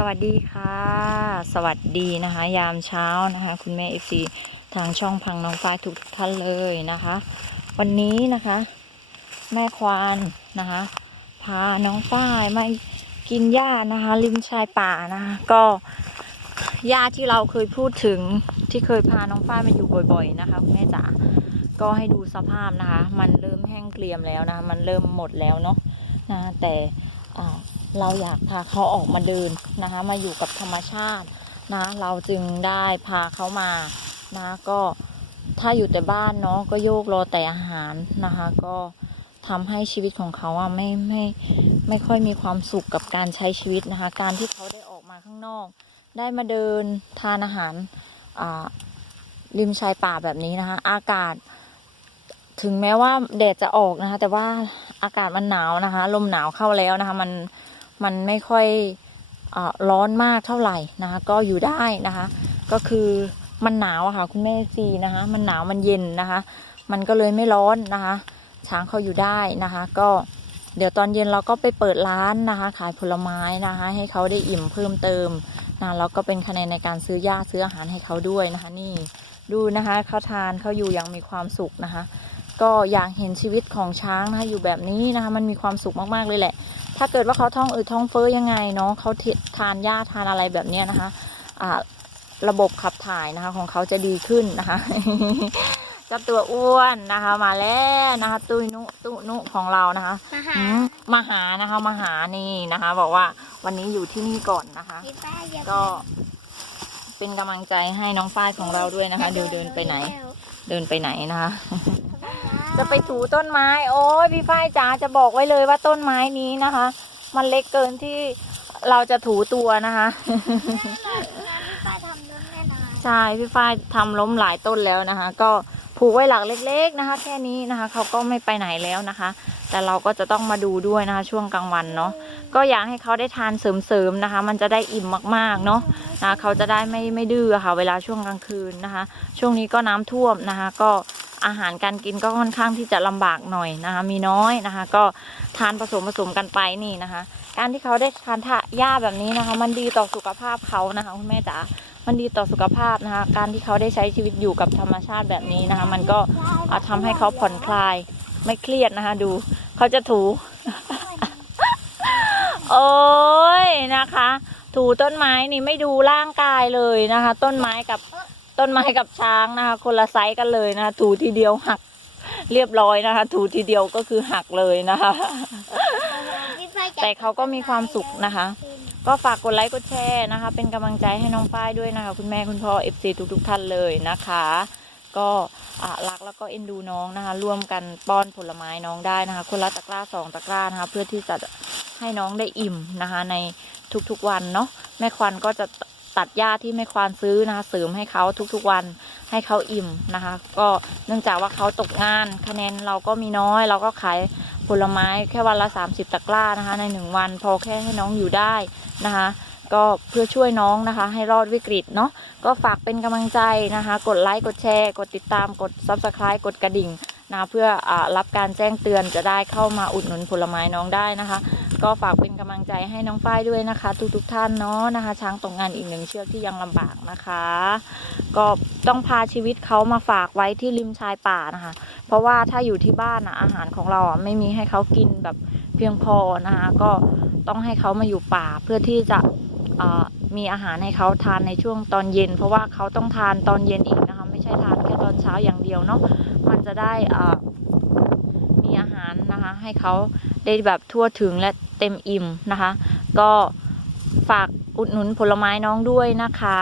สวัสดีค่ะ สวัสดีนะคะ ยามเช้านะคะ คุณแม่เอฟซีทางช่องพังน้องฟ้ายทุกท่านเลยนะคะ วันนี้นะคะ แม่ควานนะคะ พาน้องฝ้ายมากินหญ้านะคะ ริมชายป่านะคะก็หญ้าที่เราเคยพูดถึงที่เคยพาน้องฝ้ายมาอยู่บ่อยๆนะคะคุณแม่จ๋าก็ให้ดูสภาพนะคะ มันเริ่มแห้งเกรียมแล้วนะคะมันเริ่มหมดแล้วเนาะนะแต่เราอยากพาเขาออกมาเดินนะคะ มาอยู่กับธรรมชาตินะ เราจึงได้พาเขามานะก็ถ้าอยู่แต่บ้านเนาะก็โยกรอแต่อาหารนะคะ ก็ทำให้ชีวิตของเขาอะไม่ไม่ไม่ค่อยมีความสุขกับการใช้ชีวิตนะคะ การที่เขาได้ออกมาข้างนอก ได้มาเดินทานอาหารอ่าริมชายป่าแบบนี้นะคะ อากาศ ถึงแม้ว่าแดดจะออกนะคะ แต่ว่าอากาศมันหนาวนะคะ ลมหนาวเข้าแล้วนะคะ มัน มันไม่ค่อยอร้อนมากเท่าไหร่นะคะก็อยู่ได้นะคะ ก็คือมันหนาวอะค่ะคุณแม่ซีนะคะ มันหนาวมันเย็นนะคะ มันก็เลยไม่ร้อนนะคะ ช้างเขาอยู่ได้นะคะ ก็เดี๋ยวตอนเย็นเราก็ไปเปิดร้านนะคะ ขายผลไม้นะคะ ให้เขาได้อิ่มเพิ่มเติมนะแล้วก็เป็นคะแนนในการซื้อหญ้าซื้ออาหารให้เขาด้วยนะคะ นี่ดูนะคะเขาทานเขาอยู่อย่างมีความสุขนะคะ ก็อยากเห็นชีวิตของช้างนะคะอยู่แบบนี้นะคะ มันมีความสุขมากๆเลยแหละ ถ้าเกิดว่าเขาท้องอืดท้องเฟ้อยังไงเนาะเขาทานหญ้าทานอะไรแบบเนี้ยนะคะอ่าระบบขับถ่ายนะคะ ของเขาจะดีขึ้นนะคะเจ้าตัวอ้วนนะคะ มาแล้วนะคะ ตุยนุตุนุของเรานะคะมาหาอืมมาหานะคะมาหานี่นะคะ บอกว่าวันนี้อยู่ที่นี่ก่อนนะคะพี่ป้าอย่าก็เป็นกำลังใจให้น้องฝ้ายของเราด้วยนะคะ เดินเดินไปไหน เดินไปไหนนะคะ จะไปถูต้นไม้ โอ้ยพี่ฝ้ายจ๋าจะบอกไว้เลยว่าต้นไม้นี้นะคะ มันเล็กเกินที่เราจะถูตัวนะคะป้าทำด้วยแน่นอนใช่พี่ฝ้ายทำล้มหลายต้นแล้วนะคะ ก็ผูกไว้หลักเล็ก ๆนะคะ แค่นี้นะคะเขาก็ไม่ไปไหนแล้วนะคะ แต่เราก็จะต้องมาดูด้วยนะคะ ช่วงกลางวันเนาะก็อยากให้เขาได้ทานเสริมๆนะคะ มันจะได้อิ่มมากๆเนาะนะเขาจะได้ไม่ไม่ดื้อค่ะ เวลาช่วงกลางคืนนะคะ ช่วงนี้ก็น้ำท่วมนะคะ ก็ อาหารการกินก็ค่อนข้างที่จะลำบากหน่อยนะคะ มีน้อยนะคะ ก็ทานผสมผสมกันไปนี่นะคะ การที่เขาได้ทานทะหญ้าแบบนี้นะคะ มันดีต่อสุขภาพเขานะคะคุณแม่จ๋ามันดีต่อสุขภาพนะคะ การที่เขาได้ใช้ชีวิตอยู่กับธรรมชาติแบบนี้นะคะ มันก็อ่าทำให้เขาผ่อนคลายไม่เครียดนะคะ ดูเขาจะถู โอ้ยนะคะ ถูต้นไม้นี่ไม่ดูร่างกายเลยนะคะ ต้นไม้กับ ต้นไม้กับช้างนะคะ คนละไซส์กันเลยนะคะถูทีเดียวหัก เรียบร้อยนะคะ ถูทีเดียวก็คือหักเลยนะคะพี่ป้าจะแต่เขาก็มีความสุขนะคะ ก็ฝากกดไลค์กดแชร์นะคะ เป็นกำลังใจให้น้องฝ้ายด้วยนะคะ คุณแม่คุณพ่อเอฟซีทุกๆท่านเลยนะคะก็อะรักแล้วก็เอ็นดูน้องนะคะ ร่วมกันป้อนผลไม้น้องได้นะคะ คนละตะกร้าสองตะกร้านะคะ เพื่อที่จะให้น้องได้อิ่มนะคะ ในทุกๆวันเนาะแม่ควันก็จะ ตัดหญ้าที่แม่ควานซื้อนะคะเสริมให้เขาทุกๆวันให้เขาอิ่มนะคะ ก็เนื่องจากว่าเขาตกงานคะแนนเราก็มีน้อย เราก็ขายผลไม้แค่วันละ 30 ตะกร้านะคะ ในหนึ่งวัน พอแค่ให้น้องอยู่ได้นะคะ ก็เพื่อช่วยน้องนะคะ ให้รอดวิกฤตเนาะก็ฝากเป็นกำลังใจนะคะ กดไลค์กดแชร์ กดติดตามกด subscribe กดกระดิ่งนะเพื่ออรับการแจ้งเตือนจะได้เข้ามาอุดหนุนผลไม้น้องได้นะคะ ก็ฝากเป็นกำลังใจให้น้องฝ้ายด้วยนะคะ ทุกๆท่านเนาะนะคะ ช้างตกงงานอีกหนึ่งเชือกที่ยังลำบากนะคะ ก็ต้องพาชีวิตเขามาฝากไว้ที่ริมชายป่านะคะ เพราะว่าถ้าอยู่ที่บ้านนะอาหารของเราไม่มีให้เขากินแบบเพียงพอนะคะ ก็ต้องให้เขามาอยู่ป่าเพื่อที่จะมีอาหารให้เขาทานในช่วงตอนเย็น เพราะว่าเขาต้องทานตอนเย็นอีกนะคะ ไม่ใช่ทานแค่ตอนเช้าอย่างเดียวเนาะมันจะได้มีอาหารนะคะ ให้เขา ได้แบบทั่วถึงและเต็มอิ่มนะคะ ก็ฝากอุดหนุนผลไม้น้องด้วยนะคะ